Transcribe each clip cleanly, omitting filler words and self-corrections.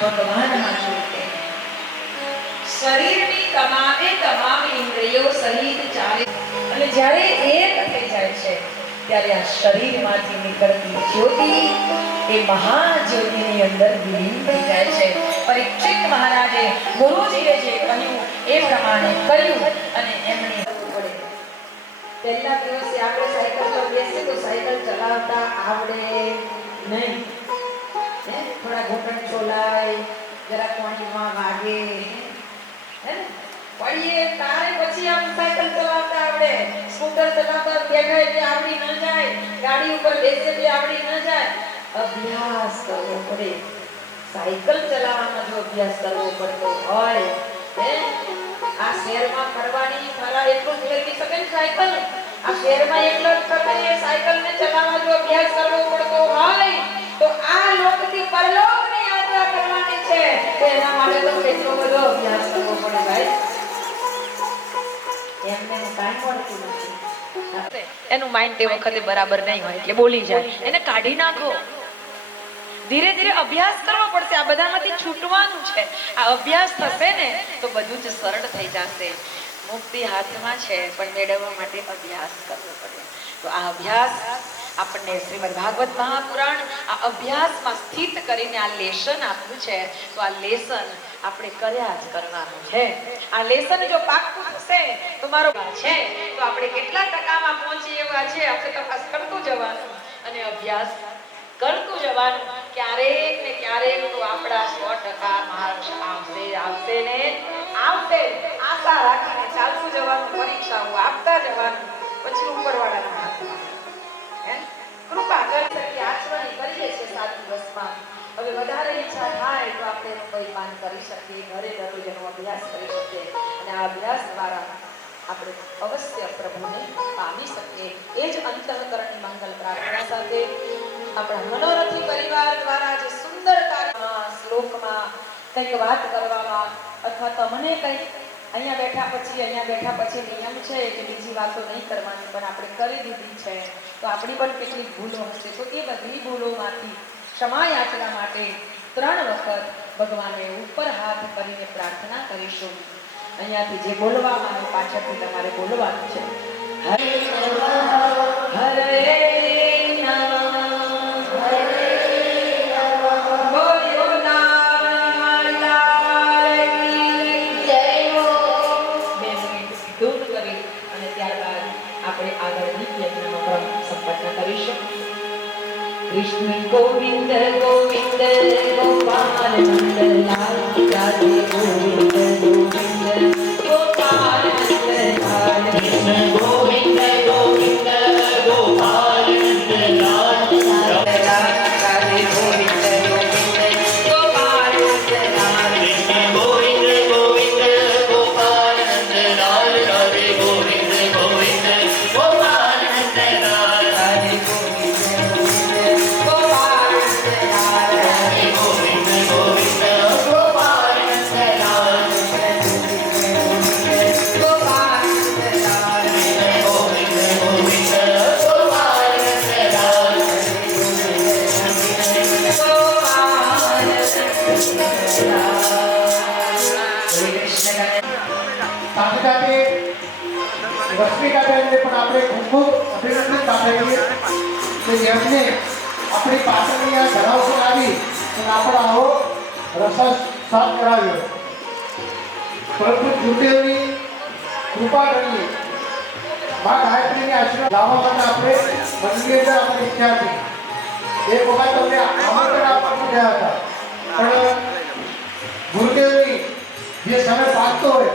ભગવાનમાં જોડે શરીરની તમામ ઇન્દ્રિયો સહિત ચાલે અને જ્યારે એક થઈ જાય છે ત્યારે આ શરીરમાંથી નીકળતી જ્યોતિ એ મહાજ્યોતિની અંદર વિલીન થઈ જાય છે. પરીક્ષિત મહારાજે ગુરુજીએ જે કહ્યું એ પ્રમાણે કર્યું અને એમની પડે. પહેલા દિવસે આપણે સાયકલ પર બેસીએ તો સાયકલ ચલાવતા આવડે નહીં. થોડા ઘૂંટણ છોલાય, જરા પાણીમાં વાગે, હે ને પડીએ તારે પછી આમ સાયકલ ચલાવતા આવડે. સ્કૂટર ચલાવતા બેઠા એટલે આવડી ન જાય, ગાડી ઉપર બેસે એટલે આવડી ન જાય. અભ્યાસ કરવો પડે. સાયકલ ચલાવવાનો જો અભ્યાસ કરવો પડતો હોય, હે આ શહેરમાં ફરવાની ફરા એટલું ફેરવી શકે ને સાયકલ. આ શહેરમાં એકલો ફરવાની સાયકલને ચલાવવાનો જો અભ્યાસ કરવો પડતો હોય તો આ લોકથી પરલોકની યાત્રા કરવાની છે. તેના માટે તો કેટલો બધો અભ્યાસ કરવો પડે ભાઈ. એમને કાઈ મળતું નથી. એનું માઇન્ડ તે વખતે બરાબર નહીં હોય એટલે બોલી જાય. એને કાઢી નાખો. ધીરે ધીરે અભ્યાસ કરવો પડશે. આ બધામાંથી છૂટવાનું છે. આ અભ્યાસ થશે ને તો બધું જ સરળ થઈ જશે. મુક્તિ હાથમાં છે પણ મેળવવા માટે અભ્યાસ કરવો પડે. તો આ અભ્યાસ આપણને શ્રીમદ ભાગવત મહાપુરાણ આ અભ્યાસમાં સ્થિત કરીને આ લેસન આપ્યું છે. તો આ લેસન આપણે કર્યા જ કરવાનું છે. આ લેસન જો પાક્કું થશે તો મારો છે તો આપણે કેટલા ટકામાં પહોંચી એવા છે આપણે તપાસ કરતું જવાનું અને અભ્યાસ કરતું જવાનું. ક્યારેક ને ક્યારેક તો આપણે આપણા 100% માર્ક્સ આવશે ને આવશે. આશા રાખીને ચાલતું જવાનું, પરીક્ષાઓ આપતા જવાનું, પછી ઉપરવાળાના હાથમાં હે કૃપા કરી શકીએ. આચરણ કરીએ છીએ 7 દિવસમાં. હવે વધારે ઈચ્છા થાય તો આપણે એનું પરિપાન કરી શકીએ, ઘરે દરરોજ એનો અભ્યાસ કરી શકીએ અને આ અભ્યાસ દ્વારા આપણે અવશ્ય પ્રભુને પામી શકીએ. એ જ અંતઃકરણની મંગલ પ્રાર્થના સાથે આપણા મનોરથી પરિવાર દ્વારા જે સુંદર કાર્યમાં શ્લોકમાં કંઈક વાત કરવામાં અથવા તમને કંઈક અહીંયા બેઠા પછી નિયમ છે કે બીજી વાતો નહીં કરવાની, પણ આપણે કરી દીધી છે તો આપણી પણ કેટલીક ભૂલો હશે, તો એ બધી ભૂલોમાંથી ક્ષમા યાચના માટે 3 વખત ભગવાનને ઉપર હાથ કરીને પ્રાર્થના કરીશું. અહીંયાથી જે બોલવામાં આવે પાછળથી તમારે બોલવાનું છે. હરે નમઃ હરે નમઃ હરે નમઃ બોલો નારાયણ જય હો. 2 મિનિટ ધૂન કરી અને ત્યારબાદ આપણે આગળની યજ્ઞનો ક્રમ સંપન્ન કરીશું. કૃષ્ણ ગોવિંદ ગોવિંદ ગોપાલ નંદલાલ રાધે ગોવિંદ ગોવિંદ ગોપાલ નંદલાલ કૃષ્ણ ગોવિંદ ગોવિંદ ગોપાલ નંદલાલ રાધે ગોવિંદ ગોવિંદ ગોપાલ નંદલાલ કૃષ્ણ ગોવિંદ ગોવિંદ ગોપાલ નંદલાલ રાધે ગોવિંદ ગોવિંદ ગોપાલ નંદલાલ રાધે રશ્મિકાબેનને પણ આપણે ખૂબ ખૂબ અભિનંદન પાઠવીએ કે જેમને આપણી પાછળની આ ધરાવ પર આવી અને આપણો આવો રસાસ્વાદ કરાવ્યો. પરંતુ ગુરુદેવની કૃપા કરીએ મા ગાયત્રીની આશીર્વાદ લાવવા માટે આપણે મંદિરની અંદર આપણી ઈચ્છા હતી. એક વખત તમને આમંત્રણ આપવામાં ગયા હતા, પણ ગુરુદેવની જે સમય પાકતો હોય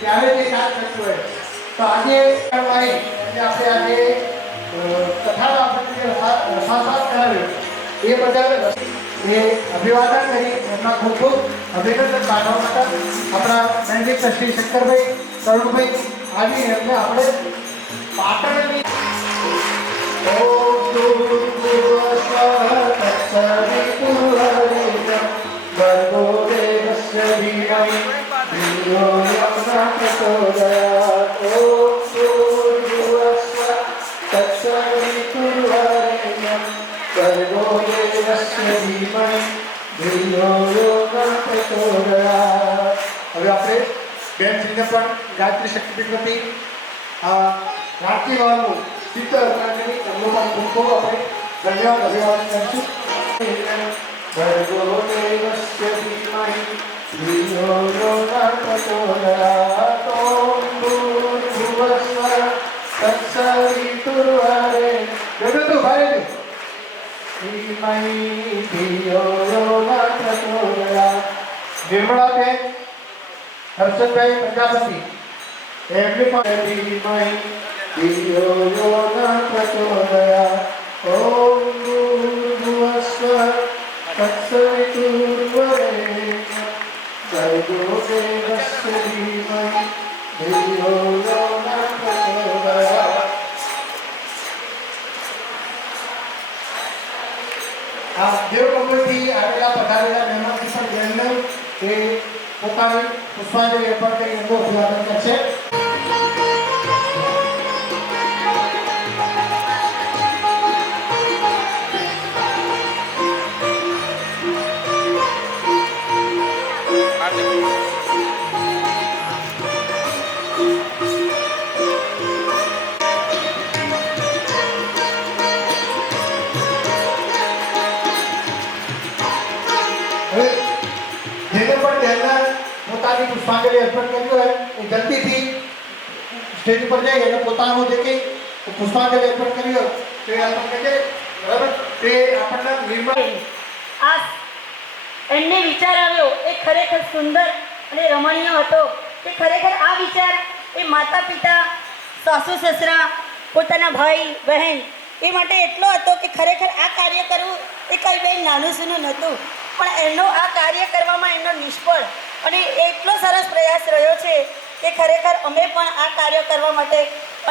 ત્યારે જે કામ કરતું હોય તો આજે આપણે આજે કથાનો આપણે રસાસ્વાદ કરાવ્યો એ બદલ એ અભિવાદન કરી એમના ખૂબ ખૂબ અભિનંદન પાઠવવા માટે આપણા નૈતિક શ્રી શંકરભાઈ તરુણભાઈ આવી એમને આપણે પાટણની હવે આપણે બેનજીને પણ ગાયત્રી શક્તિપીઠ વતી રાત્રિ વાળનું ચિત્ર રચનાની એમનો પણ ખૂબ ખૂબ આપણે ધન્યવાદ અભિવાદન કરીશું. ભર્ગો દેવસ્ય ધીમહિ ધિયો યો ન પ્રચોદયાત. ઓમ ભૂર્ભુવઃ તત્સવિતુર્વરેણ્યં ધીમહિ ધિયો યો ન પ્રચોદયાત. નિર્મળાબેન હર્ષદભાઈ પ્રજાપતિ એમની પણ ધીમહિ ધિયો યો ન પ્રચોદયાત. ઓમ ભૂર્ભુવઃ તત્સવિતુર્વરેણ્યં ભર્ગો દેવસ્ય ધીમહિ ધિયો યો ન પ્રચોદયાત. આ દેવકંબોથી આવેલા પધારેલા મહેમાનથી પણ બહેનને એ પોતાની પુષ્પાંજલિ અર્પણ કરી એમનું અભિવાદન કરશે. પોતાની પુષ્પાંજલિ અર્પણ કર્યું હોય એ જલ્દીથી સ્ટેજ પર જઈ અને પોતાનું જે કંઈ પુષ્પાંજલિ અર્પણ કર્યું હોય તે અર્પણ કરજે. બરાબર? તે આપણને નિર્મળ આ એમને વિચાર આવ્યો એ ખરેખર સુંદર અને રમણીય હતો કે ખરેખર આ વિચાર એ માતા પિતા, સાસુ સસરા, પોતાના ભાઈ બહેન એ માટે એટલો હતો કે ખરેખર આ કાર્ય કરવું એ કંઈ બહુ નાનું સૂનું નહોતું, પણ એમનો આ કાર્ય કરવામાં એમનો નિષ્ફળ અને એટલો સરસ પ્રયાસ રહ્યો છે કે ખરેખર અમે પણ આ કાર્ય કરવા માટે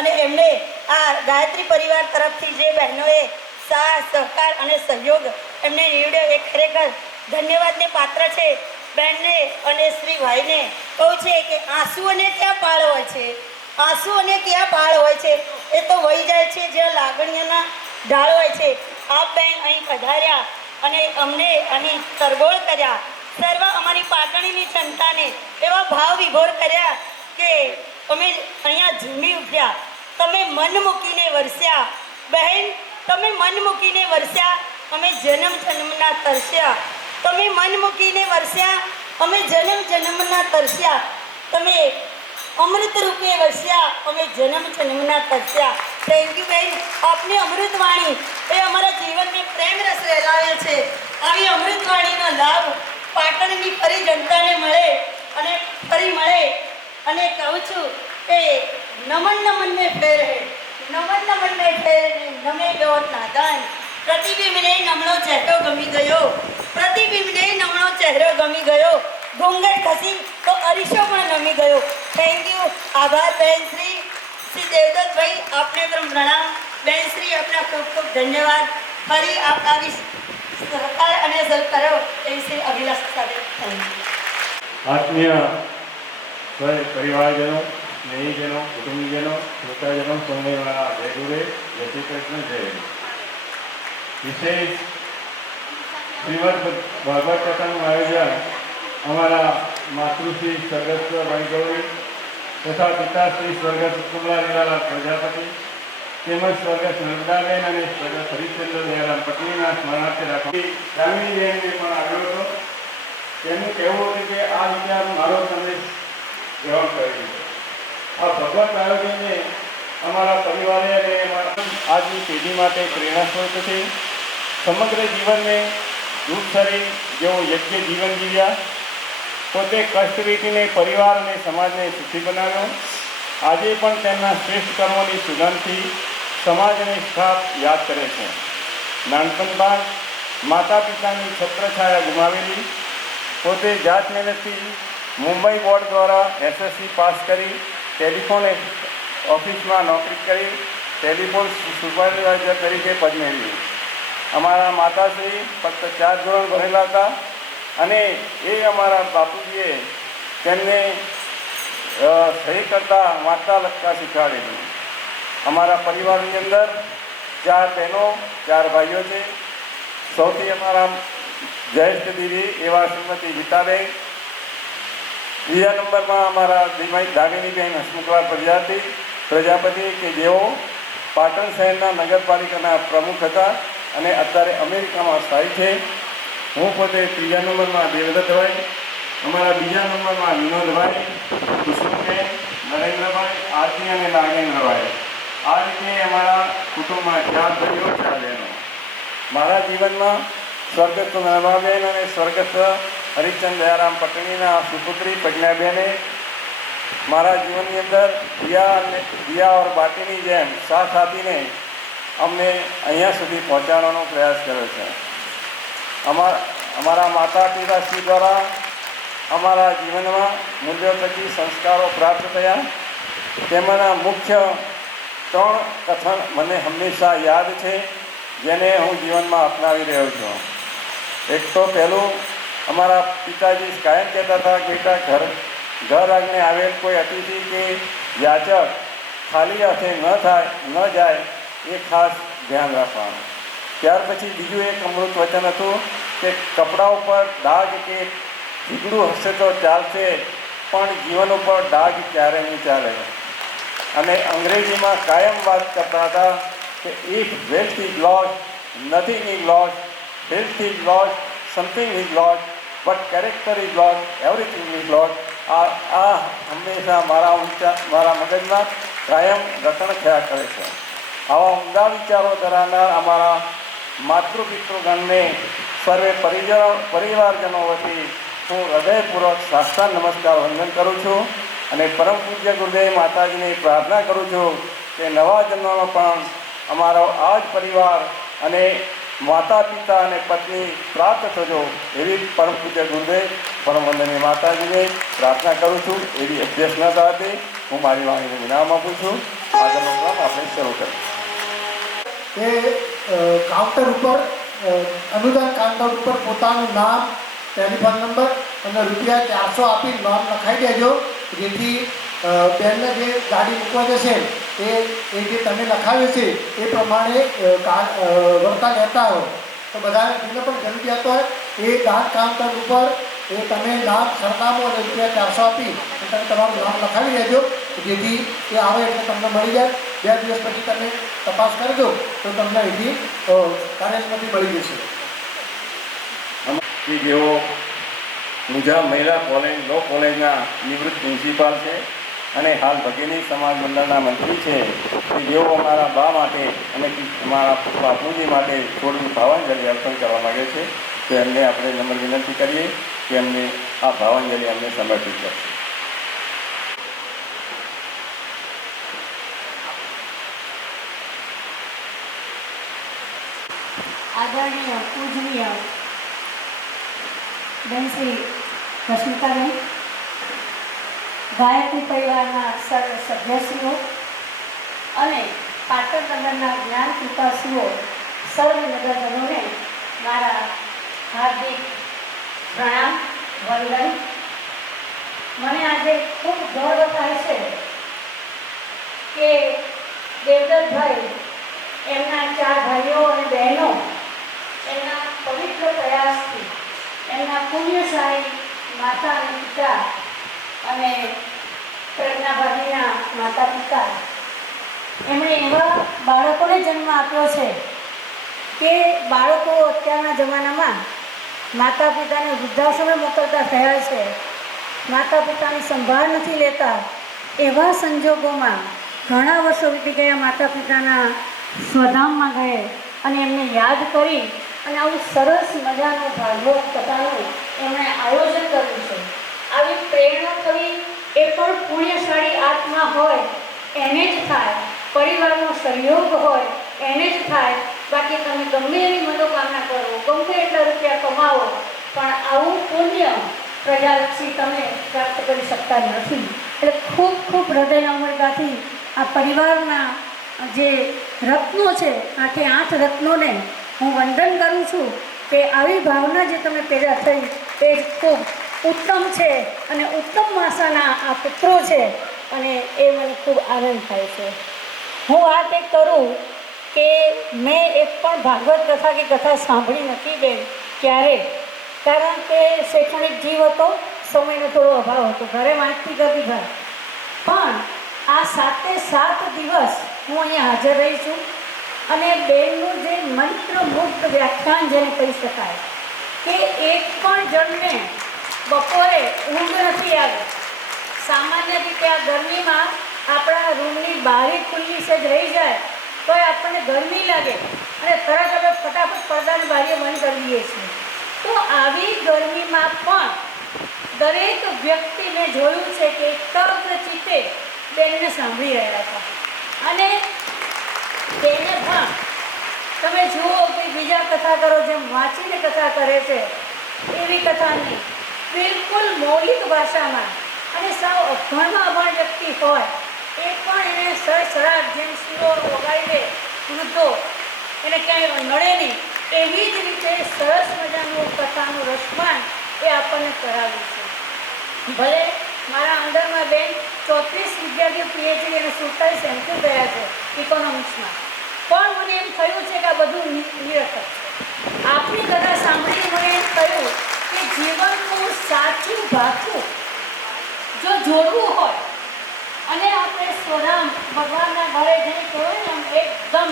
અને એમને આ ગાયત્રી પરિવાર તરફથી જે બહેનોએ સાથ સહકાર અને સહયોગ એમને નીવડ્યો એ ખરેખર ધન્યવાદને પાત્ર છે. બહેનને અને શ્રી ભાઈને કહું છે કે આંસુઓને ક્યાં પાળ હોય છે, આંસુઓને ક્યાં પાળ હોય છે, એ તો વહી જાય છે જ્યાં લાગણીઓના ઢાળ હોય છે. આપ બહેન અહીં પધાર્યા અને અમને અહીં તરબોળ કર્યા, સર્વ અમારી પાટણની જનતાને એવા ભાવ વિભોર કર્યા કે અમે અહીંયા ઝૂમી ઉઠ્યા. તમે મન મૂકીને વરસ્યા બહેન, તમે મન મૂકીને વરસ્યા, અમે જન્મ જન્મના તરસ્યા. તમે મન મૂકીને વરસ્યા, અમે જન્મ જન્મના તરસ્યા. તમે અમૃત રૂપે વરસ્યા, અમે જન્મ જન્મના તરસ્યા. થેન્ક યુ બેન. આપની અમૃતવાણી એ અમારા જીવનને પ્રેમ રસ રેલાવે છે. આવી અમૃતવાણીનો લાભ પાટણની ફરી જનતાને મળે અને ફરી મળે. અને કહું છું કે નમન નમનને ફેરે, નમન નમનને ફેરે નમે ગયો નાદાન. પ્રતિબિંબને નમણો ચહેરો ગમી ગયો, પ્રતિબિંબને નમણો ચહેરો ગમી ગયો, ઘૂંઘટ ખસી તો અરીસો પણ નમી ગયો. Thank you. આભાર બહેનશ્રી. શ્રી દેવદત્તભાઈ આપને પણ પ્રણામ. બહેનશ્રી આપના ખૂબ ખૂબ ધન્યવાદ. ફરી આપ આવી સહકાર અને સહકાર કરો એવી શ્રી અભિલાષા સાથે. Thank you. આત્મીય પરિવારજનો, સ્નેહીજનો, કુટુંબીજનો, શ્રોતાજનો સૌને મારા જય ગુરુ, જય શ્રી કૃષ્ણ, જય હરિ. વિશેષ શ્રીમદ ભાગવત કથાનું આયોજન અમારા માતૃશ્રી સ્વર્ગસ્થ વૈગૌરી તથા પિતાશ્રી સ્વર્ગસ્થ કુમલા લીલાલાલ પ્રજાપતિ તેમજ સ્વર્ગસ્થ નર્મદાબેન અને સ્વર્ગસ્થ હરિશ્ચંદ્ર દયારામ પત્નીના સ્મરણાર્થે રાખવા દામિનીબેનને પણ આવ્યો હતો. તેમનું કહેવું હતું કે આ વિચાર મારો સંદેશ ગ્રહણ કરી છે. આ ભગવત આયોજનને અમારા પરિવારે અને આજની પેઢી માટે પ્રેરણા સ્ત્રોત છે. સમગ્ર જીવનને દુઃખસરી જેવો યજ્ઞ જીવન જીવ્યા, પોતે કષ્ટ વેઠીને પરિવાર અને સમાજને સુખી બનાવ્યો. આજે પણ તેમના શ્રેષ્ઠ કર્મોની સુગંધથી સમાજ અને સ્થાપ યાદ કરે છે. નાનપણમાં માતા પિતાની છત્રછાયા ગુમાવેલી, પોતે જાત મહેનતથી મુંબઈ બોર્ડ દ્વારા SSC પાસ કરી ટેલિફોન ઓફિસમાં નોકરી કરી ટેલિફોન સુપરવાઇઝર તરીકે પદ મેળવી. અમારા માતાશ્રી ફક્ત 4 ધોરણ ભણેલા હતા અને એ અમારા બાપુજીએ તેમને સહી કરતા વાંચતા લખતા શીખવાડેલું. અમારા પરિવારની અંદર 4 બહેનો 4 ભાઈઓ છે. સૌથી અમારા જ્યેષ્ઠ દીદી એવા શ્રીમતી ગીતાબેન, બીજા નંબરમાં અમારા દામિનીબેન હસમુખલાલ પ્રજાપતિ કે જેઓ પાટણ શહેરના નગરપાલિકાના પ્રમુખ હતા અને અત્યારે અમેરિકામાં સ્થાયી છે. હું પોતે ત્રીજા નંબરમાં દેવદત્તભાઈ, અમારા બીજા નંબરમાં વિનોદભાઈ, કુસુમબેન, નરેન્દ્રભાઈ, આરતી અને નાગેન્દ્રભાઈ. આ રીતે અમારા કુટુંબમાં 4 ભાઈઓ 4 બહેનો. મારા જીવનમાં સ્વર્ગસ્થ નર્મદાબેન અને સ્વર્ગસ્થ હરિશ્ચંદ્ર દયારામ પટણીના સુપુત્રી પ્રજ્ઞાબેને મારા જીવનની અંદર દિયા ઓર બાટીની જેમ સાથ આપીને અમને અહીંયા સુધી પહોંચાડવાનો પ્રયાસ કર્યો છે. અમારા માતા પિતાશ્રી દ્વારા અમારા જીવનમાં મૂલ્યો થકી સંસ્કારો પ્રાપ્ત થયા. તેમાંના મુખ્ય 3 કથન મને હંમેશા યાદ છે, જેને હું જીવનમાં અપનાવી રહ્યો છું. એક તો પહેલું, અમારા પિતાજી કાયમ કહેતા હતા કે બેટા ઘર આંગણે આવેલ કોઈ અતિથિ કે યાચક ખાલી હાથે ન જાય એ ખાસ ધ્યાન રાખવાનું. ત્યાર પછી બીજું એક અમૃત વચન હતું કે કપડા ઉપર ડાઘ કે ઝીગડું હશે તો ચાલશે, પણ જીવન ઉપર ડાઘ ક્યારે નહીં ચાલે. અને અંગ્રેજીમાં કાયમ વાત કરતા હતા કે if wealth is lost, nothing is lost, health is lost, something is lost, but character is lost, everything is lost. આ હંમેશા મારા મગજમાં કાયમ રટણ થયા કરે છે. આવા ઉમદા વિચારો ધરાવનાર અમારા માતૃપિતૃગણને સર્વે પરિવારજનો વતી હું હૃદયપૂર્વક સાષ્ટાંગ નમસ્કાર વંદન કરું છું અને પરમ પૂજ્ય ગુરુદેવ માતાજીને પ્રાર્થના કરું છું કે નવા જન્મમાં પણ અમારો આ જ પરિવાર અને માતા પિતા અને પત્ની પ્રાપ્ત થજો એવી પરમ પૂજ્ય ગુરુદેવ પરમ વંદનીય માતાજીને પ્રાર્થના કરું છું. એવી અભ્યર્થના સાથે હું મારી વાણીને વિરામ આપું છું. આગળનો ક્રમ આપણે શરૂ કરીએ. એ કાઉન્ટર ઉપર અનુદાન કાઉન્ટર ઉપર પોતાનું નામ, ટેલિફોન નંબર અને ₹400 આપી નામ લખાઈ દેજો, જેથી બેનને જે ગાડી મૂકવા જશે એ જે તમે લખાવ્યું છે એ પ્રમાણે વર્તા લેતા હોય તો બધાને જેને પણ જરૂરિયાત હોય એ દાન કાઉન્ટર ઉપર એ તમે નામ, સરનામું અને ₹400 આપી અને તમે તમારું નામ લખાવી દેજો, જેથી એ આવે એટલે તમને મળી જાય. 2 દિવસ પછી તમે તપાસ કરજો તો તમને અહીંથી કાર્યમાંથી મળી જશે. કે જેઓ મુજા મહિલા કોલેજ લો કોલેજના નિવૃત્ત પ્રિન્સિપાલ છે અને હાલ ભગીની સમાજ મંડળના મંત્રી છે, કે જેઓ અમારા બા માટે અને અમારા બાપુજી માટે થોડી ભાવાંજલિ અર્પણ કરવા માગે છે, તો એમને આપણે નમ્ર વિનંતી કરીએ કે એમને આ ભાવાંજલિ અમને સમર્પિત કરશે. આદરણીય પૂજનીય બેન શ્રી રશ્મિકાબેન, ગાયત્રી પરિવારના સર્વ સભ્યશ્રીઓ અને પાટણ નગરના જ્ઞાન પીપાશ્રીઓ, સર્વ નગરજનોને મારા હાર્દિક પ્રણામ, વંદન. મને આજે ખૂબ ગર્વ થાય છે કે દેવદત્તભાઈ એમના 4 ભાઈઓ અને બહેનો એમના પવિત્ર પ્રયાસથી એમના પુણ્યશાળી માતા અને પિતા અને પ્રજ્ઞાભાભીના માતા પિતા એમણે એવા બાળકોને જન્મ આપ્યો છે કે બાળકો અત્યારના જમાનામાં માતા પિતાને વૃદ્ધાશ્રમે મોકલતા થયા છે, માતા પિતાની સંભાળ નથી લેતા. એવા સંજોગોમાં ઘણા વર્ષો વીતી ગયા, માતા પિતાના સ્વધામમાં ગયે અને એમને યાદ કરી અને આવું સરસ મજાનું ભાગવત કથાનું એમણે આયોજન કર્યું છે. આવી પ્રેરણા થવી એ પણ પુણ્યશાળી આત્મા હોય એને જ થાય, પરિવારનો સહયોગ હોય એને જ થાય. બાકી તમે ગમે એવી મનોકામના કરો, ગમે એટલા રૂપિયા કમાવો, પણ આવું પુણ્ય પ્રજાલક્ષી તમે પ્રાપ્ત કરી શકતા નથી. એટલે ખૂબ ખૂબ હૃદય નમ્રતાથી આ પરિવારના જે રત્નો છે, 8 રત્નોને હું વંદન કરું છું કે આવી ભાવના જે તમે પેદા થઈ એ ખૂબ ઉત્તમ છે અને ઉત્તમ માસાના આ પુત્રો છે અને એ મને ખૂબ આનંદ થાય છે. હું વાત એક કરું કે મેં એક પણ ભાગવત કથા કે કથા સાંભળી નથી બેન ક્યારે, કારણ કે શૈક્ષણિક જીવ હતો, સમયનો થોડો અભાવ હતો, ઘરે વાંચતી કરતી ભાઈ. પણ આ 7 દિવસ હું અહીંયા હાજર રહી છું અને બેનનું જે મંત્રમુગ્ધ વ્યાખ્યાન જેને કહી શકાય કે એક પણ જણને બપોરે ઊંઘ નથી આવે. સામાન્ય રીતે આ ગરમીમાં આપણા રૂમની બારી ખુલ્લી છે જ રહી જાય તો આપણને ગરમી લાગે અને તરત આપણે ફટાફટ પડદાની બારીઓ બંધ કરી દઈએ છીએ. તો આવી ગરમીમાં પણ દરેક વ્યક્તિ મેં જોયું છે કે એકાગ્ર ચિત્તે બેનને સાંભળી રહ્યા હતા. અને તેને પણ તમે જુઓ કે બીજા કથાકારો જેમ વાંચીને કથા કરે છે એવી કથા નહીં, બિલકુલ મૌલિક ભાષામાં. અને સાવ અભણમાં અભણ વ્યક્તિ હોય એ પણ એને સરસરાટ જેમ શીરો વગાડી દે વૃદ્ધો, એને ક્યાંય નડે નહીં એવી જ રીતે સરસ મજાનું કથાનું રસમાન એ આપણને કરાવ્યું છે. ભલે મારા અંદરમાં બેન 34 વિદ્યાર્થીઓ PhD અને 47 MPhil થયા છે ઇકોનોમિક્સમાં, પણ મને એમ થયું છે કે આ બધું નિરર્થક છે. આપણી કથા સાંભળીને મને એમ થયું કે જીવનનું સાચું ભાથું જો જોડવું હોય અને આપણે સ્વધામ ભગવાનના ઘરે જઈને કહેવાય ને આમ એકદમ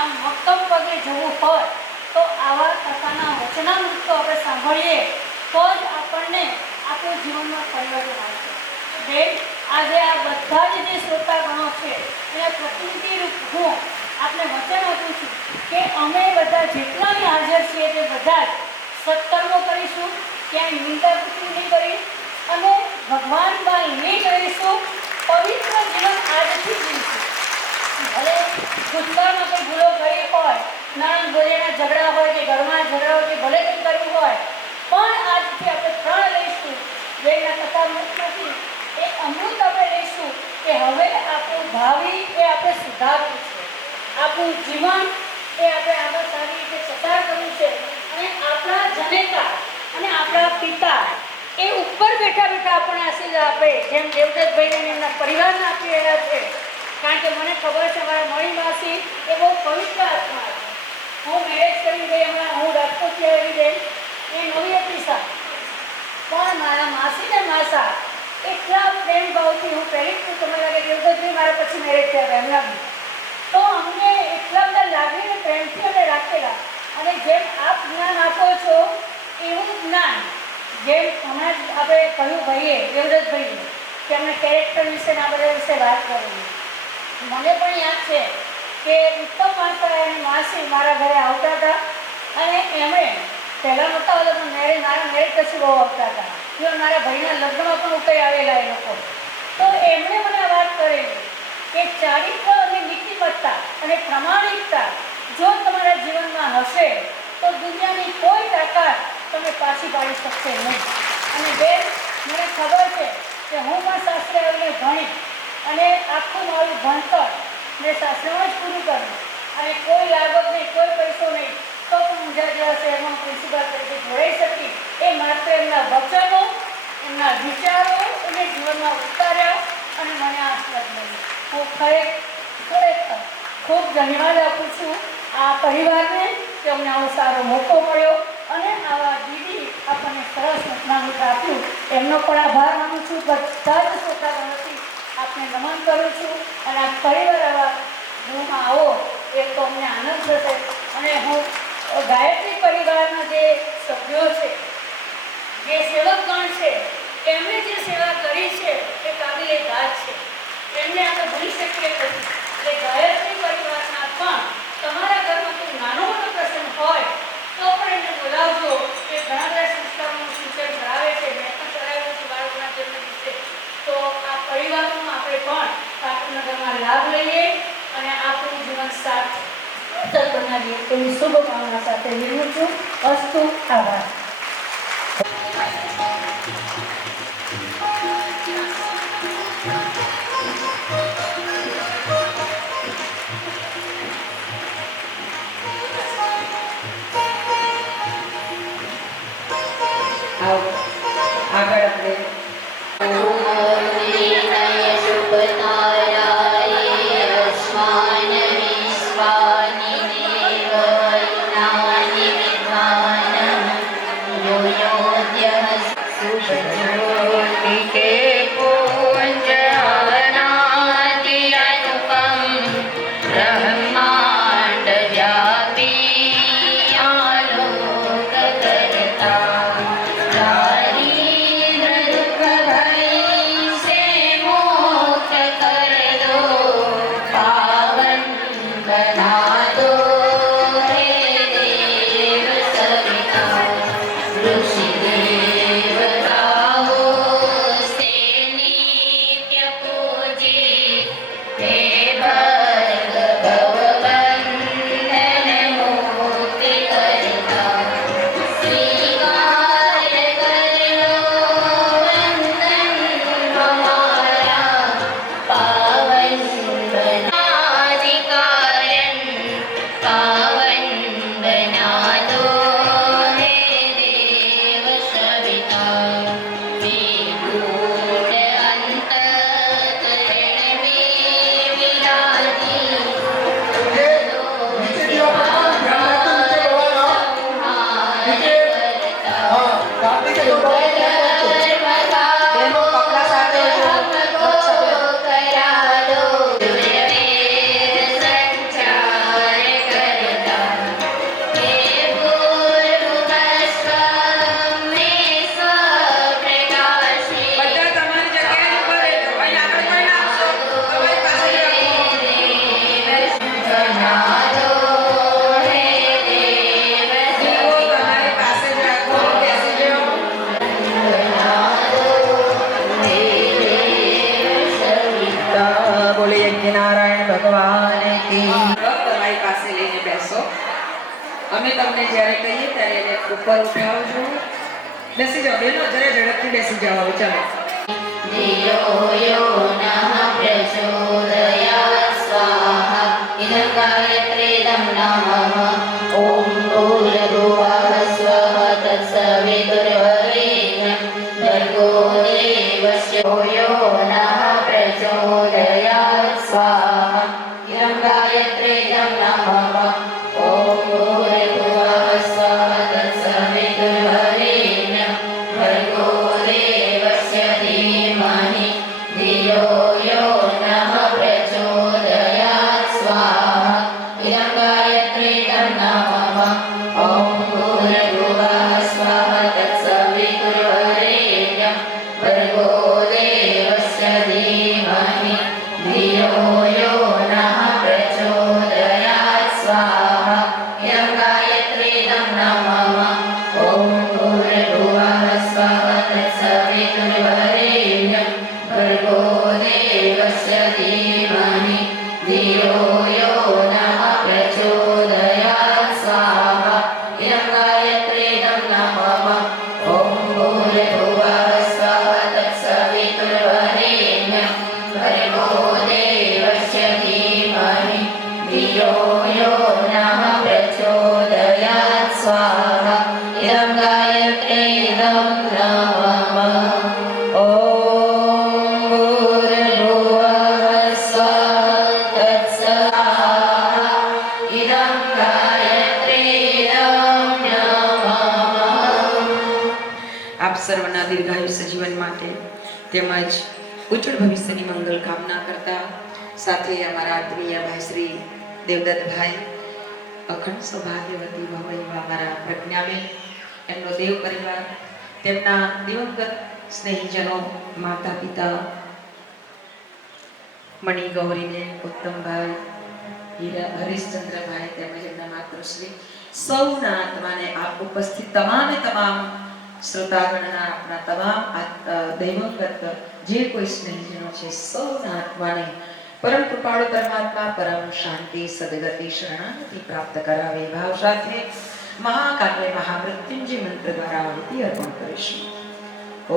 આમ મક્કમ પગે જવું હોય તો આવા કથાના વચનામૃત આપણે સાંભળીએ તો જ આપણને આપણું જીવનમાં પરિવર્તન આવશે. બેન, આજે આ બધા જ જે શ્રોતાગણો છે એના પ્રતિનિધિરૂપ હું આપણે વચન આપું છું કે અમે બધા જેટલા બી હાજર છીએ તે બધા જ સત્કર્મો કરીશું, ક્યાંય નિંદા કૃતિ નહીં કરી અને ભગવાનમાં લીન રહીશું. પવિત્ર જીવન આજથી જીવીશું. ભલે ભૂતકાળમાં કોઈ ભૂલો કરી હોય, નણંદ ભોજના ઝઘડા હોય કે ઘરમાં ઝઘડા હોય કે ભલે કંઈ કર્યું હોય, પણ આજથી આપણે પ્રણ લઈશું. જેના કથામૃતમાંથી એ અમૃત આપણે લઈશું કે હવે આપણું ભાવિ એ આપણે સુધારવું છે, આપણું જીવન એ આપણે આગળ સારી રીતે પસાર કરવું છે. અને આપણા જનેતા અને આપણા પિતા એ ઉપર બેઠા બેઠા આપણને આશીર્વાદ આપે, જેમ દેવદત્તભાઈને અને એમના પરિવારને આપી રહ્યા છે. કારણ કે મને ખબર છે મારા મણી માસી એ બહુ પવિત્ર આત્મા છે. હું મેરેજ કરી ગઈ, હમણાં હું રાજકોટથી આવી ગઈ, એ નવી હતી સા, પણ મારા માસી ને માસા એટલા પ્રેમ ભાવથી, હું પહેલી જ તમને લાગે દેવદત્તભાઈ મારા પછી મેરેજ થયા હતા એમના બી, તો અમને એટલા બધા લાગણીને પ્રેમથી અમે રાખેલા. અને જેમ આપ જ્ઞાન આપો છો એવું જ્ઞાન જેમ હમણાં જ આપણે કહ્યું ભાઈએ દેવદત્તભાઈએ કે અમને કેરેક્ટર વિશે આ બધા વિશે વાત કરવી. મને પણ યાદ છે કે ઉત્તમ માતા અને માસી મારા ઘરે આવતા હતા અને એમણે પહેલાં નહોતા આવતા પણ મારા મેરેજ પછી બહુ આવતા હતા. ઇવન મારા ભાઈના લગ્નમાં પણ ઉતરી આવેલા એ લોકો. તો એમણે મને આ વાત કરેલી કે ચારિત્ર અને નીતિમત્તા અને પ્રામાણિકતા જો તમારા જીવનમાં હશે તો દુનિયાની કોઈ તાકાત તમે પાછી પાડી શકશે નહીં. અને બેન મને ખબર છે કે હું પણ શાસ્ત્રે આવીને ભણી અને આખું મારું ભણતર મેં શાસ્ત્રમાં જ પૂરું કર્યું અને કોઈ લાગત નહીં, કોઈ પૈસો નહીં, તો પણ ઊંઝા જેવા શહેરમાં પ્રિન્સિપાલ તરીકે જોડાઈ શકી. એ માત્ર એમના વચનો, એમના વિચારો એને જીવનમાં ઉતાર્યા અને મને આશીર્વાદ મળ્યો. હું ખરેખર ખૂબ ધન્યવાદ આપું છું આ પરિવારને કે અમને આવો સારો મોકો મળ્યો અને આવા દીદી આપણને સરસ નમૂનાનું આપ્યું. એમનો પણ આભાર માનું છું. બધા જ શ્રોતા નથી આપને નમન કરું છું. અને આ પરિવાર આવા ગૃહમાં આવો એ તો અમને આનંદ થશે. અને હું ગાયત્રી પરિવારના જે સભ્યો છે, જે સેવકગણ છે, એમણે જે સેવા કરી છે એ કાબિલે દાદ છે. એમને આપણે ભૂલી શકીએ નથી. એટલે ગાયત્રી પરિવારના પણ તમારા ઘરમાં કોઈ નાનો મોટો પ્રસંગ હોય તો પણ એમને બોલાવજો. એ ઘણા બધા સંસ્કારોનું સિંચન કરાવે છે. મેં પણ કરાવ્યું છે બાળકોના જન્મ દિવસે. તો આ પરિવારોમાં આપણે પણ કાકનગરમાં લાભ લઈએ અને આપણું જીવન સાર્થક બનાવીએ એવી શુભકામના સાથે વિરમું છું. અસ્તુ. આભાર. આગળ આપણે Hari અમે તમને જ્યારે કહીએ ત્યારે એને ઉપર ઉઠાવજો. બેસી જાઓ બેનો, જરા ઝડપથી બેસી જાઓ. હવે ચાલો. धियो यो नः प्रचोदयात् स्वाहा इदं गायत्रीदं नमः ॐ भूर्भुवः स्वः तत्सवितुर्वरेण्यं भर्गो देवस्य यो नः प्रचोदयात् स्वाहा इदं गायत्रीदं नमः ॐ भूर्भुवः स्वः तत्सवितुर्वरेण्यं भर्गो देवस्य धीमहि धियो यो नः प्रचोदयात् स्वाहा इदं गायत्रीदं नमः ॐ भूर्भुवः स्वः तत्सवितुर्वरेण्यं भर्गो देवस्य धीमहि धियो यो नः प्रचोदयात् स्वाहा इदं गायत्रीदं नमः ॐ भूर्भुवः स्वः तत्सवितुर्वरेण्यं भर्गो देवस्य धीमहि धियो यो नः प्रचोदयात् स्वाहा इदं गायत्रीदं नमः ॐ भूर्भुवः स्वः तत्सवितुर्वरेण्यं भर्गो देवस्य धीमहि धियो यो नः प्रचोदयात् स्वाहा इदं गायत्रीदं नमः ॐ भूर्भुवः स्वः तत्सवितुर्वरेण्यं इदं गायत्रीदं नमः. આપ સર્વના દીર્ઘાયુષ્ય જીવન માટે તેમજ ઉજ્જવળ ભવિષ્યની મંગલ કામના કરતા સાથે અમારા આત્મીય ભાઈ શ્રી દેવદત્તભાઈ, અખંડ સૌભાગ્યવતી ભવ એવા અમારા પ્રજ્ઞાબેન, એમનો દેવ પરિવાર, તેમના દિવંગત સ્નેહીજનો, માતા પિતા મણિ ગૌરીબેન, ઉત્તમભાઈ, હરીશચંદ્રભાઈ તેમજ એમના માતૃશ્રી, સૌના આત્માને આપ ઉપસ્થિત તમામે તમામ શ્રોતાગણના, આપણા તમામ દૈવંગત જે કોઈ સ્નેહીજનો છે સૌના આત્માને પરમ કૃપાળુ પરમાત્મા પરમ શાંતિ સદગતિ શરણાગતિ પ્રાપ્ત કરાવે ભાવ સાથે મહાકાવ્ય મહામૃત્યુંજય મંત્ર દ્વારા આહુતિ અર્પણ કરીશું. ॐ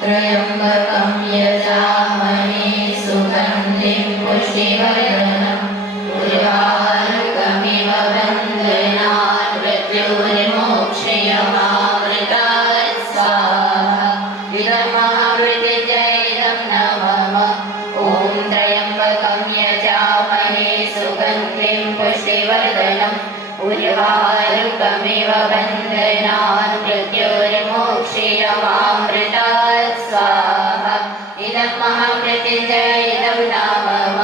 त्र्यम्बकं यजामहे सुगन्धिं पुष्टिवर्धनं उर्वारुकमिव वन्दनान् मृत्युर्मोक्षयमामृतात् स्वाहा इदं महामृत्युञ्जयं नमः. ॐ त्र्यम्बकं यजामहे सुगन्धिं पुष्टिवर्धनम् उर्वारुकमिव वन्दनान् मृत्युर्मोक्षयमामृतात् स्वाहा इदं महामृत्युञ्जयं नमः.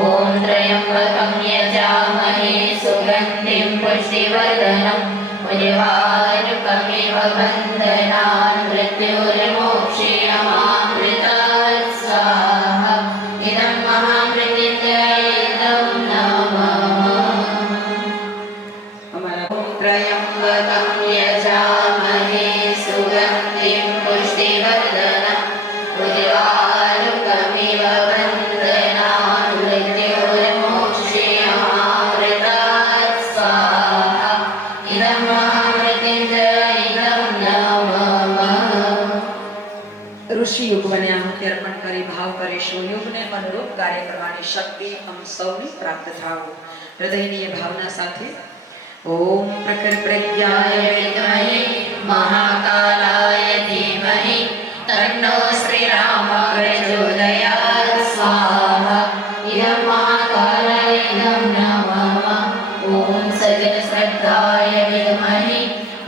ॐ त्र्यम्बकं यजामहे सुगन्धिं पुष्टिवर्धनम् उर्वारुकमिव वन्दनान् मृत्युर्मोक्षयमामृतात् स्वाहा इदं महामृत्युञ्जयं नमः. त्र्यम्बकं यजामहे सुगन्धिं पुष्टिवर्धनम् उर्वारुकमिव वन्दनान् मृत्युर्मोक्षयमामृतात् स्वाहा इदं महामृत्युञ्जयं नमः. ઋષિ યુગને આહુતિ અર્પણ કરી ભાવ કરીશું. યુગને મનરૂપ કાર્ય કરવાની શક્તિ અમ સૌને પ્રાપ્ત થાવ. હૃદયની એ ભાવના સાથે ઓમ પ્રખર પ્રજ્ઞાય विद्महे महाकालाय धीमहि तन्नो श्रीराम प्रचोदयात् स्वाहा इदं महाकालाय इदं नमः. ॐ सजलश्रद्धाय विद्महे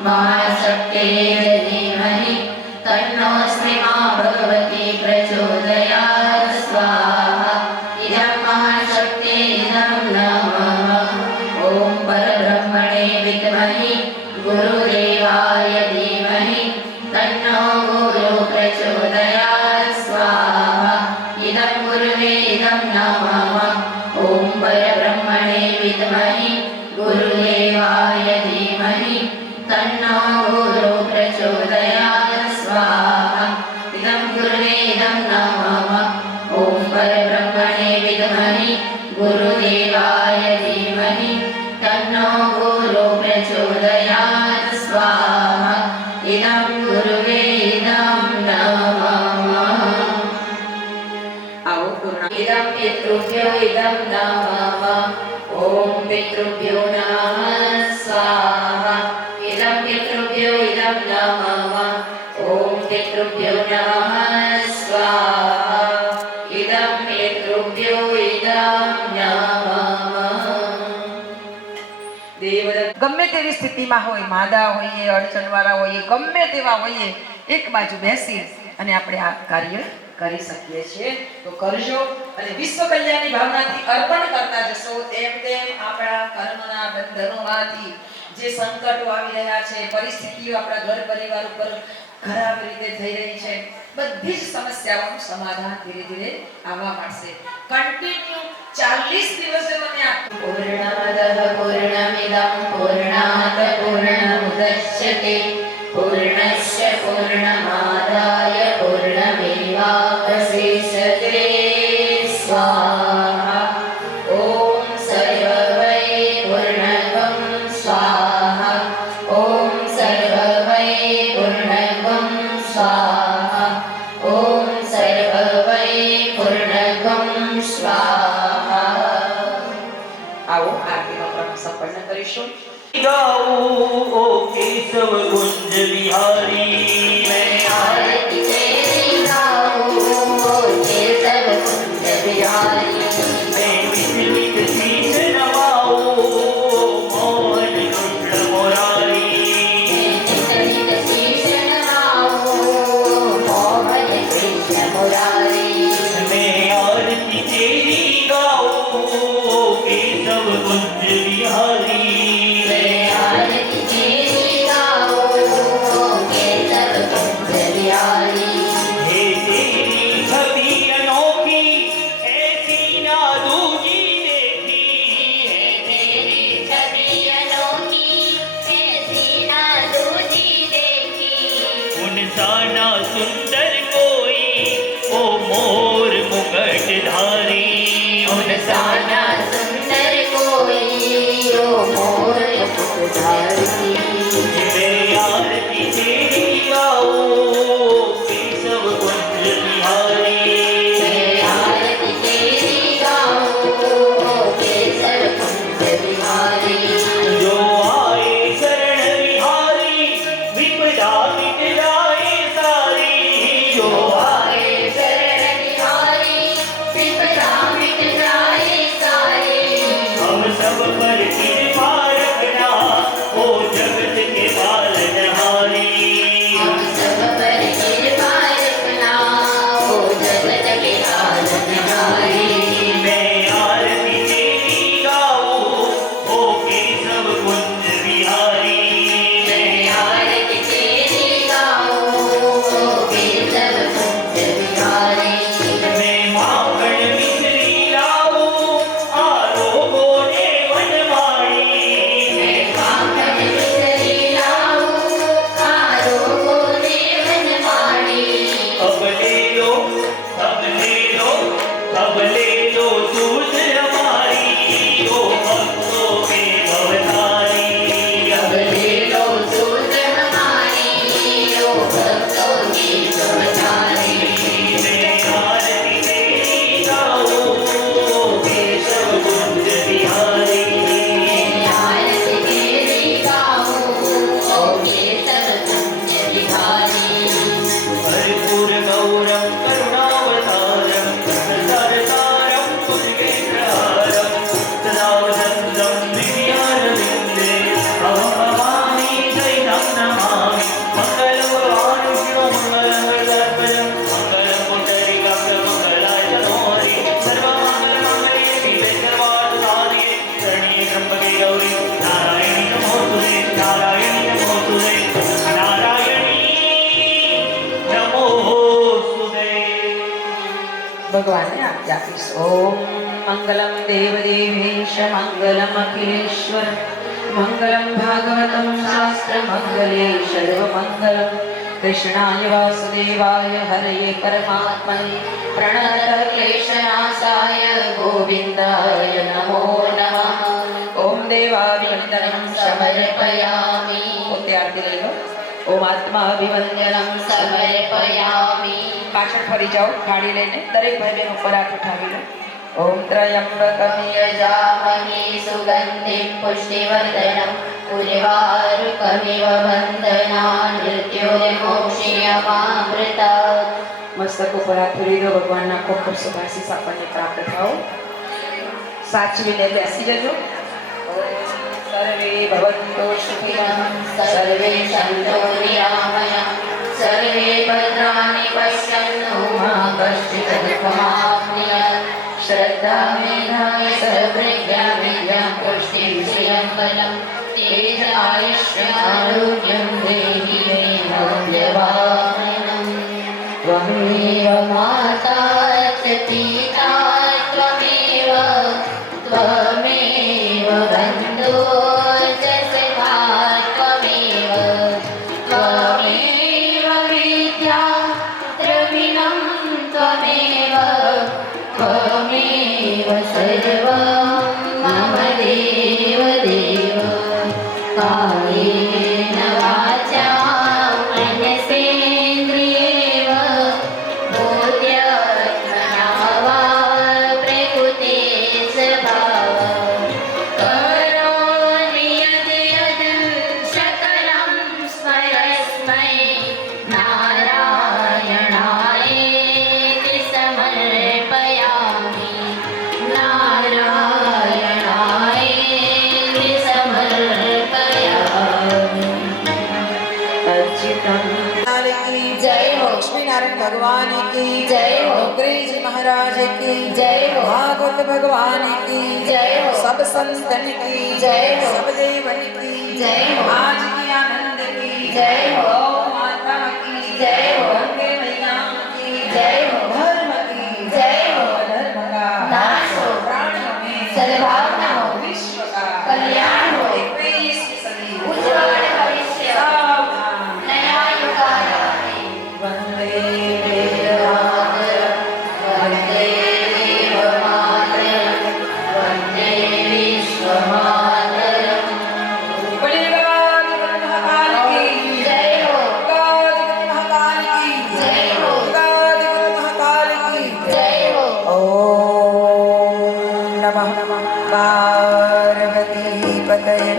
महाशक्तये धीमहि तन्नो श्रीमा भगवती प्रचोदयात् स्वाहा इदं महाशक्ते इदं नमः. ॐ परब्रह्मणे विद्महे गुरुदेवाय धीमहि तन्नो गुरु प्रचोदयात् स्वाहा इदं गुरुवे इदं नमः. ॐ परब्रह्मणे विद्महे गुरुदेवाय धीमहि तन्नो गुरु प्रचोदयात् स्वाहा इदं गुरुवे इदं नमः. ॐ परब्रह्मणे विद्महे गुरुदेवाय धीमहि तन्नो गुरु प्रचोदयात् પિતૃભ્યો નમઃ સ્વાહા ઇદં પિતૃભ્યો ઇદં નમઃ ઓમ પિતૃભ્યો નમઃ સ્વાહા ઇદં પિતૃભ્યો ઇદં નમઃ દેવદત્ત ગમે તેવી સ્થિતિમાં હોય, માદા હોઈએ, અડચણવાળા હોઈએ, ગમે તેવા હોઈએ, એક બાજુ બેસી અને આપણે આ કાર્ય કરી શકીએ છીએ. તો કરજો અને વિશ્વ કલ્યાણની ભાવનાથી અર્પણ કરતા જશો. તેમ તેમ આપણા કર્મના બંધનોમાંથી જે સંકટો આવી રહ્યા છે, પરિસ્થિતિઓ આપણા ઘર પરિવાર ઉપર ખરાબ રીતે થઈ રહી છે, બધી જ સમસ્યાઓનું સમાધાન ધીરે ધીરે આવવા માંડશે. કન્ટિન્યુ 40 દિવસે મને આપો. પૂર્ણમદઃ પૂર્ણમિદં પૂર્ણાત પૂર્ણમુદચ્યતે પૂર્ણસ્ય પૂર્ણમાદાય પૂર્ણમેવાવશિષ્યતે. સ્વાહા ઓમ સર્વવૈ પૂર્ણગં સ્વાહા ઓમ સર્વવૈ પૂર્ણગં સ્વાહા ઓમ સર્વવૈ પૂર્ણગં સ્વાહા. આવો આરતીનો ક્રમ સંપન્ન કરીશું. गाऊं ओ केशव कुंज बिहारी मैं आरती तेरी गाऊं ओ केशव कुंज बिहारी मैं विचलित शीश नवाऊं मोहन कृष्ण मुरारी नितनित शीश नमाऊं मोहन कृष्ण मुरारी मैं आरती तेरी गाऊं ओ केशव कुंज बिहारी आरती तेरी गाऊं ओ केशव कुंज बिहारी हे तेरी छवि अनोखी ऐसी ना दूजी देखी तेरी छवि अनोखी ऐसी ना दूजी देखी उनसा ना सुंदर कोई ओ मोर मुकुट धारी उनसा ना सुंदर कोई ओ मोर मुकुटधारी मैं आरती तेरी गाऊं केशव कुंज बिहारी आरती तेरी गाऊं ओ केशव कुंज बिहारी जो आए शरण बिहारी विपदा मिट जाए सारी जो आए शरण बिहारी विपदा मिट जाए सारी हम सब पर कृपा रखना ओ जगत के पालनहारी हम सब पर कृपा रखना ओ जगत के पालनहारी मैं आरती तेरी गाऊं ओ केशव कुंज बिहारी आरती तेरी गाऊं ओ केशव कुंज बिहारी मैं माखण मिश्री लाऊं आरोगो ने वनवाणी माखन मिश्री लाऊं आरोगो ने वनवाणी अब ले लो अब ले लो अब ले लो दूध हमारी ओ भक्तों के भवतारी अब ले लो दूध हमारी ओ भक्तों की भवतारी मैं आरती तेरी गाऊं ओ केशव कुंज बिहारी आरती तेरी गाऊं ओ केशव कुंज बिहारी कर्पूर गौरम करुणावतारम सरसारम कुंजकेन्द्रहारम सदा वसन्तं विद्यारविन्दे अहं भवानी चैनं नमामि मङ्गलं भवानि शिवमङ्गलं वरदात्मजं मङ्गलं पुण्डरीकाक्षमङ्गलाय तनोहरि सर्वमङ्गलमङ्गले शिवे सर्वार्थसाधिके शरण्ये त्र्यम्बके गौरी नारायणी नमोस्तुते नारायणी नमोस्तुते नारायणी नमोस्तुते ભગવાનને આરતી આપીશ. ઓમ મંગલમ દેવદેવેશ મંગલમ અખિલેશ્વર મંગલમ ભાગવતમ શાસ્ત્ર મંગલે સર્વમંગલમ કૃષ્ણાય વાસુદેવાય હરયે પરમાત્મને પ્રણત ક્લેશનાશાય ગોવિંદાય નમો નમઃ. ઓમ દેવાભિવંદનમ समर्पयामि પોતે આરતી લઈ લો. ઓમ આત્માભિવંદનમ समर्पयामि પાછળ ફરી જાઓ ગાડી લઈને. દરેક ભાઈ બહેન ઉપર હાથ ઉઠાવી લો. ॐ त्र्यम्बकं यजामहे सुगन्धिं पुष्टिवर्धनम् उर्वारुकमिव बन्धनान् मृत्योर्मोक्ष्यमामृतात् મસ્તક ઉપર હાથ ફેરવી દો. ભગવાનના ખૂબ ખૂબ શુભાશીષ આપણને પ્રાપ્ત થાઓ. સાચવીને બેસી જજો. સર્વે ભવન્તો સુખિનઃ. सर्वे सन्तो निरामयाः सर्वे भद्राणि पश्यन्तु मा कश्चित् दुःखमाप्नुयात् श्रद्धामेधाय सर्वज्ञा विद्यां पुष्टिं श्रियं बलं तेज आयुष्यारोग्यं देहि मे मौल्यवानम् त्वमेव माता च पिता त्वमेव त्वमेव बन्धुश्च सखा त्वमेव त्वमेव विद्या द्रविणं त्वमेव त्वमेव सर्वं मम देव देव कायेन वाचा मनसेन्द्रियेव बोध्यत्मना वा प्रकृते स्वभावः करोमि यद् यद् सकलं स्मरस्मै नारायणायेति समर्पयामि नारायणायेति समर्पयामि અર્ચિતં जय हो લક્ષ્મીનારાયણ ભગવાન કી जय हो અંગ્રેજી મહારાજ કી जय हो ભાગવત ભગવાન કી जय हो सब संतन की जय हो सब देवन की जय हो आज की आनंद की जय हो गौ माता की जय हो गंगे मैया की जय हो धर्म की जय हो धर्म का नाश हो प्राणियों में सद्भावना हो विश्व का कल्याण हो 21वीं सदी उज्ज्वल भविष्य सावधान नया युगारंभ वंदे मातरम वंदे देवमातरम वंदे विश्वमातरम बलिदान महाकाल की जय हो गादिगण महाकाल की जय हो गादिगण महाकाल की जय हो ओम नमः पार्वती पतये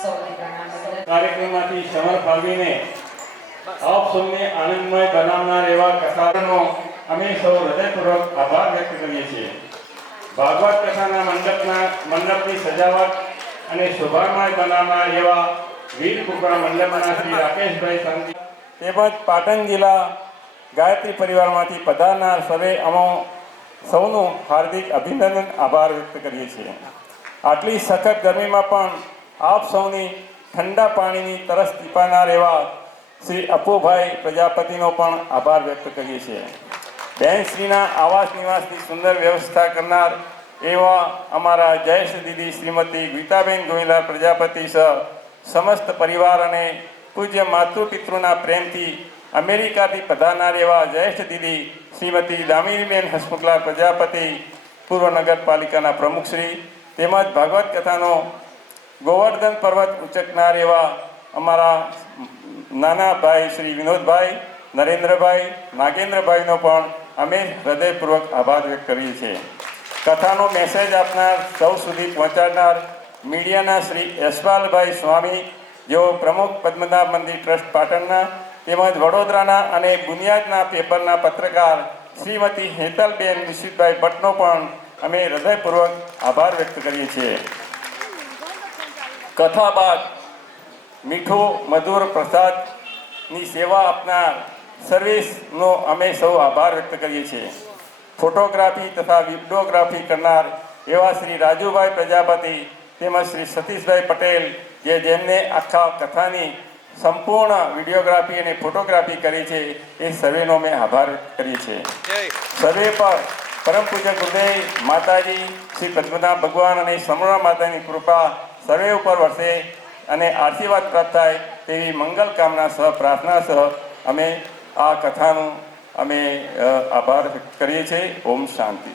સૌને પ્રણામ. કાર્યક્રમમાંથી સમર ફાળવીને આપ સૌને આનંદમય બનાવનાર એવા કથાનો અમે સૌ હૃદયપૂર્વક આભાર વ્યક્ત કરીએ છીએ. ભાગવત કથાના મંડપની સજાવટ અને શોભામય બનાવનાર એવા વીર કુકરા મંડપના શ્રી રાકેશભાઈ શાંતિ તેમજ પાટણ જિલ્લા ગાયત્રી પરિવારમાંથી પધારનાર સર્વે અમો સૌનું હાર્દિક અભિનંદન આભાર વ્યક્ત કરીએ છીએ. આટલી સખત ગરમીમાં પણ આપ સૌની ઠંડા પાણીની તરસ દીપાનાર એવા શ્રી અપુભાઈ પ્રજાપતિનો પણ આભાર વ્યક્ત કરીએ છીએ. બહેનશ્રીના આવાસ નિવાસની સુંદર વ્યવસ્થા કરનાર એવા અમારા જયેશ દીદી શ્રીમતી ગીતાબેન ગોહિલા પ્રજાપતિ સહ સમસ્ત પરિવાર અને પૂજ્ય માતૃપિતૃના પ્રેમથી અમેરિકાથી પધારનાર એવા જ્યેષ્ઠ દીદી શ્રીમતી દામિનીબેન હસમુખલા પ્રજાપતિ પૂર્વ નગરપાલિકાના પ્રમુખશ્રી તેમજ ભાગવત કથાનો ગોવર્ધન પર્વત ઉચકનાર એવા અમારા નાના ભાઈ શ્રી વિનોદભાઈ, નરેન્દ્રભાઈ, નાગેન્દ્રભાઈનો પણ અમે હૃદયપૂર્વક આભાર વ્યક્ત કરીએ છીએ. કથાનો મેસેજ આપનાર સૌ સુધી પહોંચાડનાર મીડિયાના શ્રી યશપાલભાઈ સ્વામી, જેઓ પ્રમુખ પદ્મનાભ મંદિર ટ્રસ્ટ પાટણના તેમજ વડોદરાના અને બુનિયાદના પેપરના પત્રકાર શ્રીમતી હેતલબેન નિશિતભાઈ ભટ્ટનો પણ અમે હૃદયપૂર્વક આભાર વ્યક્ત કરીએ છીએ. કથા બાદ મીઠો મધુર પ્રસાદની સેવા આપનાર સર્વિસનો અમે સૌ આભાર વ્યક્ત કરીએ છીએ. ફોટોગ્રાફી તથા વિડીયોગ્રાફી કરનાર એવા શ્રી રાજુભાઈ પ્રજાપતિ તેમજ શ્રી સતીશભાઈ પટેલ જેમને આખા કથાની સંપૂર્ણ વિડીયોગ્રાફી અને ફોટોગ્રાફી કરી છે એ સર્વેનો અમે આભાર વ્યક્ત કરીએ છીએ. સર્વે પર પરમ પૂજ્ય ગુરુદેવ માતાજી શ્રી પદ્મનાભ ભગવાન અને સમરા માતાની કૃપા સર્વે ઉપર વરસે અને આશીર્વાદ પ્રાપ્ત થાય તેવી મંગલ કામના સહ પ્રાર્થના સહ અમે આ કથાનું અમે આભાર વ્યક્ત કરીએ છીએ. ઓમ શાંતિ.